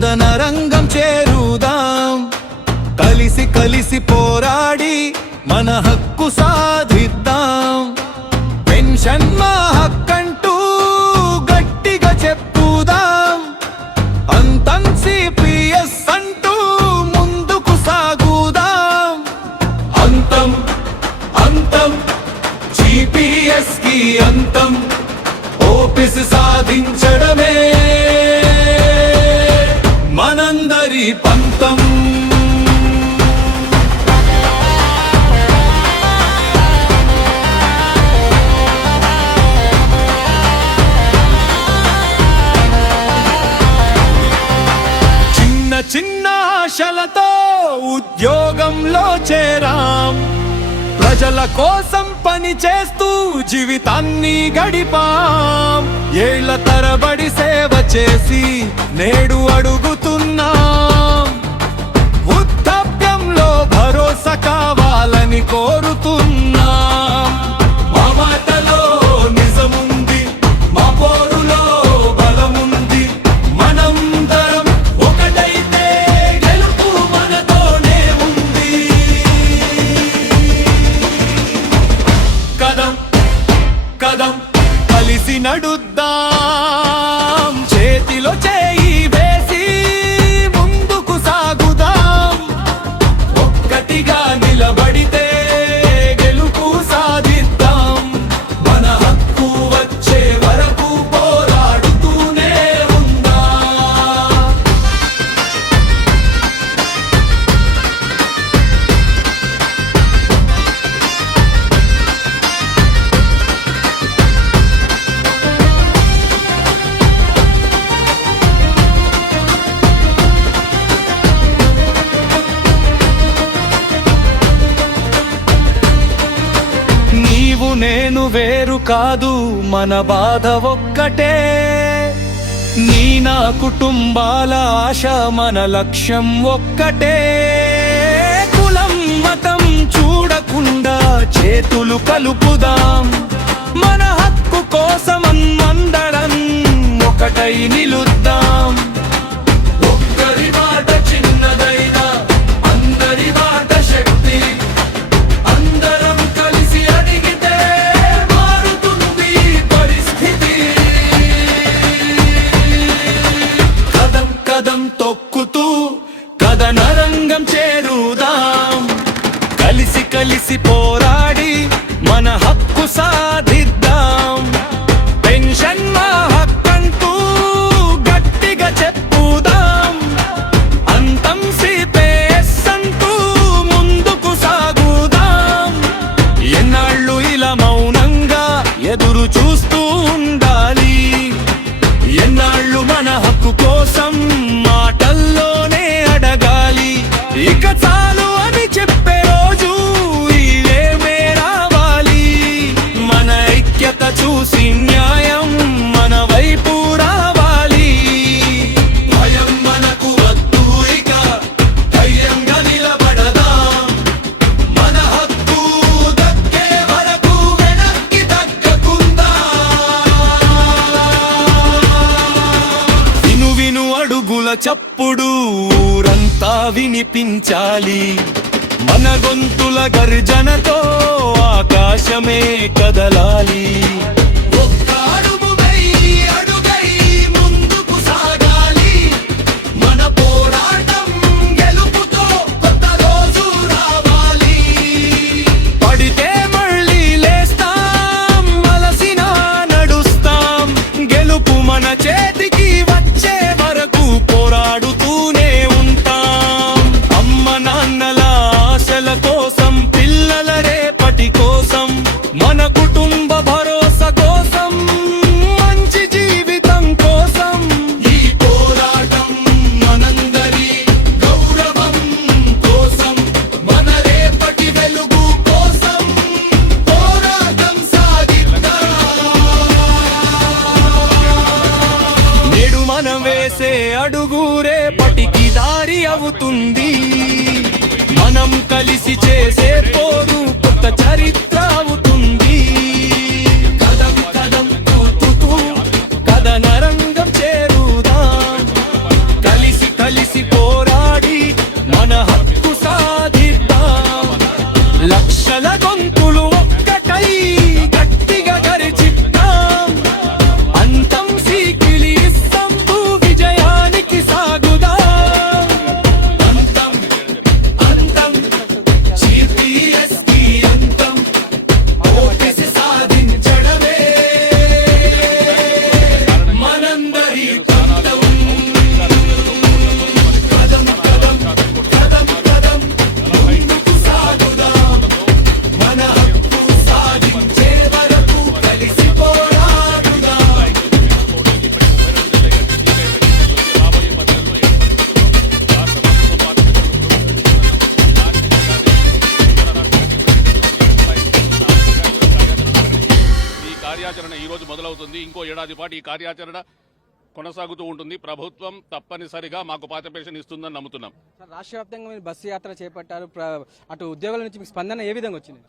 కథనరంగం చేరుదాం. కలిసి కలిసి పోరాడి మన హక్కు సాధిద్దాం. పెన్షన్ మా హక్కంటూ గట్టిగా చెప్పుదాం. అంతం సిపిఎస్ అంటూ ముందుకు సాగుదాం. అంతం అంతం జిపిఎస్ కి అంతం, ఓపీసీ సాధించడమే మనందరి పంతం. చిన్న చిన్న ఆశలతో ఉద్యోగంలో చేరాం. ప్రజల కోసం పని చేస్తూ జీవితాన్ని గడిపాం. ఏళ్ల తరబడి సేవ చేసి నేడు అడుగుతున్నాం. వృద్ధాప్యంలో భరోసా కావాలని కోరుతున్నాం. మా మాటలో నిజముంది, మా పోరులో బలముంది. మనందరం ఒకటైతే గెలుపు మనతోనే ఉంది. కదం కదం కలిసి నడుద్దాం. చేతిలో చేయి వేసి ముందుకు సాగుదాం. ఒక్కటిగా నిలబడితే గెలుపు సాధిద్దాం. మన హక్కు వచ్చే వరకు పోరాడుతూనే ఉందాం. నీవు నేను వేరు కాదు, మన బాధ ఒక్కటే. నీ నా కుటుంబాల ఆశ, మన లక్ష్యం ఒక్కటే. కులం మతం చూడకుండా చేతులు కలుపుదాం. మన హక్కు కోసం అందరం ఒకటై నిలుద్దాం. ఒక్కరి మాట చిన్నదైనా అందరి మాట శక్తి. అందరం కలిసి అడిగితే మారుతుంది పరిస్థితి. కదం కదం తొక్కుతూ కథనరంగం చేరుదాం. కలిసి కలిసి పోరాడి మన హక్కు సాధిద్దాం. పెన్షన్ మా హక్కంటూ గట్టిగా చెప్పుదాం. అంతం సిపిఎస్ అంటూ ముందుకు సాగుదాం. ఎన్నాళ్ళు ఇలా మౌనంగా ఎదురు చూస్తూ ఉండాలి? ఎన్నాళ్ళు మన హక్కు కోసం మాటల్లోనే అడగాలి? ఇక చాలు అని చెప్పే రోజు ఇవేమే రావాలి. మన ఐక్యత చూసి న్యాయం మన వైపు రావాలి. భయం మనకు వద్దు, ఇక ధైర్యంగా నిలబడదాం. మన హక్కు దక్కే వరకు వెనక్కి తగ్గకుండా. విను విను అడుగుల చప్పుడు ఊరంతా వినిపించాలి. మన గొంతుల గర్జనతో ఆకాశమే కదలాలి. ఒక్క అడుగుపై అడుగై ముందుకు సాగాలి. మన పోరాటం గెలుపుతో కొత్త రోజు రావాలి. పడితే మళ్ళీ లేస్తాం, అలసినా నడుస్తాం. గెలుపు మన చేతికి వచ్చే వరకు పోరాడుతూనే ఉంటాం. అమ్మ నాన్నల ఆశల కోసం, పిల్లల రేపటి కోసం, మన కుటుంబ భరోసా కోసం, మంచి జీవితం కోసం. ఈ పోరాటం మనందరి గౌరవం కోసం, మన రేపటి వెలుగు కోసం పోరాటం సాగిద్దాం. నేడు మనం వేసే అడుగు రేపటికి దారి అవుతుంది. మనం కలిసి చేసే పోరు కొత్త చరిత్ర అవుతుంది. కదం కదం తూతూ కథనరంగం చేరుదాం. కలిసి కార్యాచరణ ఈ రోజు మొదలవుతుంది. ఇంకో ఏడాది పాటు ఈ కార్యాచరణ కొనసాగుతూ ఉంటుంది. ప్రభుత్వం తప్పనిసరిగా మాకు పాత పెన్షన్ ఇస్తుందని నమ్ముతున్నాం. రాష్ట్ర వ్యాప్తంగా మీరు బస్సు యాత్ర చేపట్టారు. అటు ఉద్యోగుల నుంచి మీకు స్పందన ఏ విధంగా వచ్చింది?